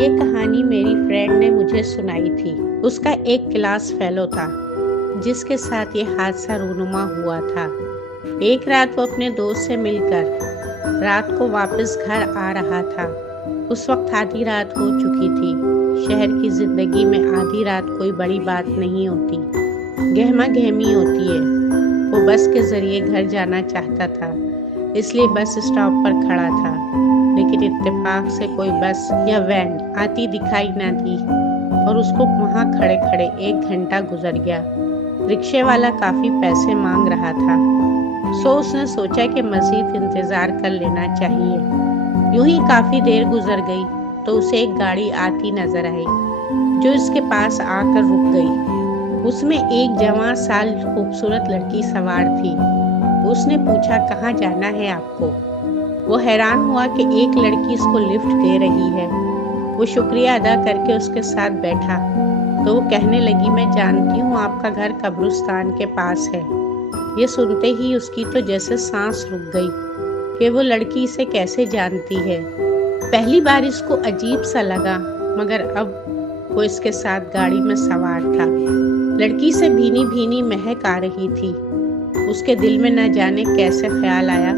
یہ کہانی میری فرینڈ نے مجھے سنائی تھی۔ اس کا ایک کلاس فیلو تھا جس کے ساتھ یہ حادثہ رونما ہوا تھا۔ ایک رات وہ اپنے دوست سے مل کر رات کو واپس گھر آ رہا تھا۔ اس وقت آدھی رات ہو چکی تھی۔ شہر کی زندگی میں آدھی رات کوئی بڑی بات نہیں ہوتی، گہما گہمی ہوتی ہے۔ وہ بس کے ذریعے گھر جانا چاہتا تھا، اس لیے بس اسٹاپ پر کھڑا تھا، لیکن اتفاق سے کوئی بس یا وین آتی دکھائی نہ دی اور اس کو وہاں کھڑے کھڑے 1 گھنٹہ گزر گیا۔ رکشے والا کافی پیسے مانگ رہا تھا، سو اس نے سوچا کہ مزید انتظار کر لینا چاہیے۔ یوں ہی کافی دیر گزر گئی تو اسے ایک گاڑی آتی نظر آئی جو اس کے پاس آ کر رک گئی۔ اس میں ایک جوان سال خوبصورت لڑکی سوار تھی۔ اس نے پوچھا، کہاں جانا ہے آپ کو؟ وہ حیران ہوا کہ ایک لڑکی اس کو لفٹ دے رہی ہے۔ وہ شکریہ ادا کر کے اس کے ساتھ بیٹھا تو وہ کہنے لگی، میں جانتی ہوں آپ کا گھر قبرستان کے پاس ہے۔ یہ سنتے ہی اس کی تو جیسے سانس رک گئی کہ وہ لڑکی اسے کیسے جانتی ہے۔ پہلی بار اس کو عجیب سا لگا، مگر اب وہ اس کے ساتھ گاڑی میں سوار تھا۔ لڑکی سے بھینی بھینی مہک آ رہی تھی۔ اس کے دل میں نہ جانے کیسے خیال آیا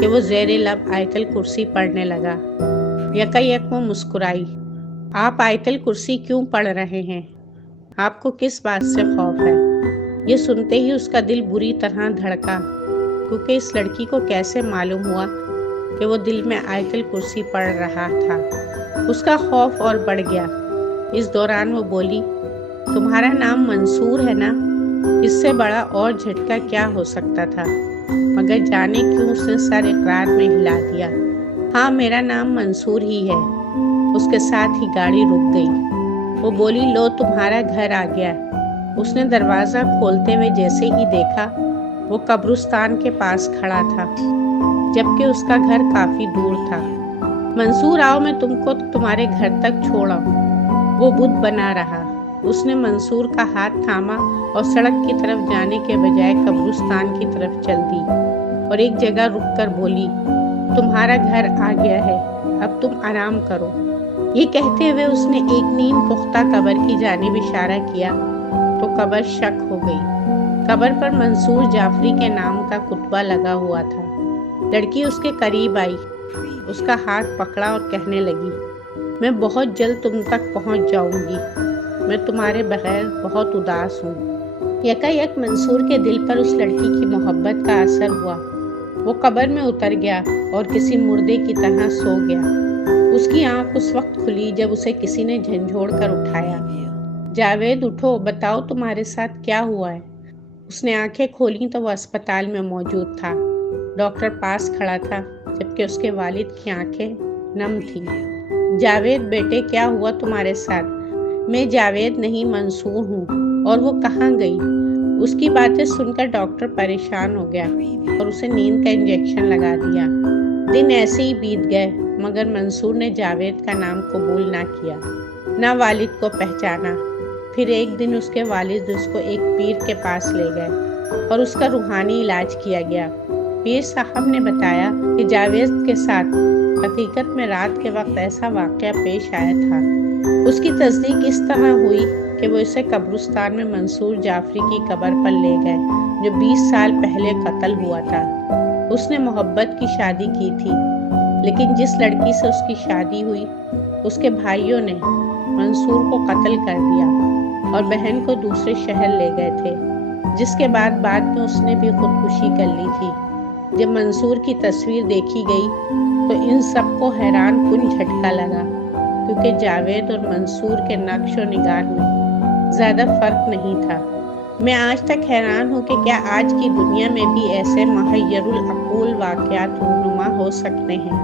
کہ وہ زیر لب آیت الکرسی پڑھنے لگا۔ یکا وہ مسکرائی۔ آپ آیت الکرسی کیوں پڑھ رہے ہیں؟ آپ کو کس بات سے خوف ہے؟ یہ سنتے ہی اس کا دل بری طرح دھڑکا، کیونکہ اس لڑکی کو کیسے معلوم ہوا کہ وہ دل میں آیت الکرسی پڑھ رہا تھا۔ اس کا خوف اور بڑھ گیا۔ اس دوران وہ بولی، تمہارا نام منصور ہے نا؟ اس سے بڑا اور جھٹکا کیا ہو سکتا تھا، مگر جانے کیوں اس نے سر اقرار میں ہلا دیا۔ ہاں، میرا نام منصور ہی ہے۔ اس کے ساتھ ہی گاڑی رک گئی۔ وہ بولی، لو تمہارا گھر آ گیا۔ اس نے دروازہ کھولتے ہوئے جیسے ہی دیکھا وہ قبرستان کے پاس کھڑا تھا، جبکہ اس کا گھر کافی دور تھا۔ منصور، آؤ میں تم کو تمہارے گھر تک چھوڑاؤں۔ وہ بت بنا رہا۔ اس نے منصور کا ہاتھ تھاما اور سڑک کی طرف جانے کے بجائے قبرستان کی طرف چل دی اور ایک جگہ رک کر بولی، تمہارا گھر آ گیا ہے، اب تم آرام کرو۔ یہ کہتے ہوئے اس نے ایک نیم پختہ قبر کی جانب اشارہ کیا تو قبر شک ہو گئی۔ قبر پر منصور جعفری کے نام کا کتبہ لگا ہوا تھا۔ لڑکی اس کے قریب آئی، اس کا ہاتھ پکڑا اور کہنے لگی، میں بہت جلد تم تک پہنچ جاؤں گی، میں تمہارے بغیر بہت اداس ہوں۔ یکا منصور کے دل پر اس لڑکی کی محبت کا اثر ہوا۔ وہ قبر میں اتر گیا اور کسی مردے کی طرح سو گیا۔ اس کی آنکھ اس وقت کھلی جب اسے کسی نے جھنجھوڑ کر اٹھایا۔ جاوید، اٹھو، بتاؤ تمہارے ساتھ کیا ہوا ہے؟ اس نے آنکھیں کھولیں تو وہ اسپتال میں موجود تھا۔ ڈاکٹر پاس کھڑا تھا، جبکہ اس کے والد کی آنکھیں نم تھیں۔ جاوید بیٹے، کیا ہوا تمہارے ساتھ؟ میں جاوید نہیں، منصور ہوں۔ اور وہ کہاں گئی؟ اس کی باتیں سن کر ڈاکٹر پریشان ہو گیا اور اسے نیند کا انجیکشن لگا دیا۔ دن ایسے ہی بیت گئے، مگر منصور نے جاوید کا نام قبول نہ کیا، نہ والد کو پہچانا۔ پھر ایک دن اس کے والد اس کو ایک پیر کے پاس لے گئے اور اس کا روحانی علاج کیا گیا۔ پیر صاحب نے بتایا کہ جاوید کے ساتھ حقیقت میں رات کے وقت ایسا واقعہ پیش آیا تھا۔ اس کی تصدیق اس طرح ہوئی کہ وہ اسے قبرستان میں منصور جعفری کی قبر پر لے گئے جو 20 سال پہلے قتل ہوا تھا۔ اس نے محبت کی شادی کی تھی، لیکن جس لڑکی سے اس کی شادی ہوئی اس کے بھائیوں نے منصور کو قتل کر دیا اور بہن کو دوسرے شہر لے گئے تھے، جس کے بعد میں اس نے بھی خودکشی کر لی تھی۔ جب منصور کی تصویر دیکھی گئی تو ان سب کو حیران کن جھٹکا لگا، کیونکہ جاوید اور منصور کے نقش و نگار میں زیادہ فرق نہیں تھا۔ میں آج تک حیران ہوں کہ کیا آج کی دنیا میں بھی ایسے محیر العقول واقعات رونما ہو سکتے ہیں۔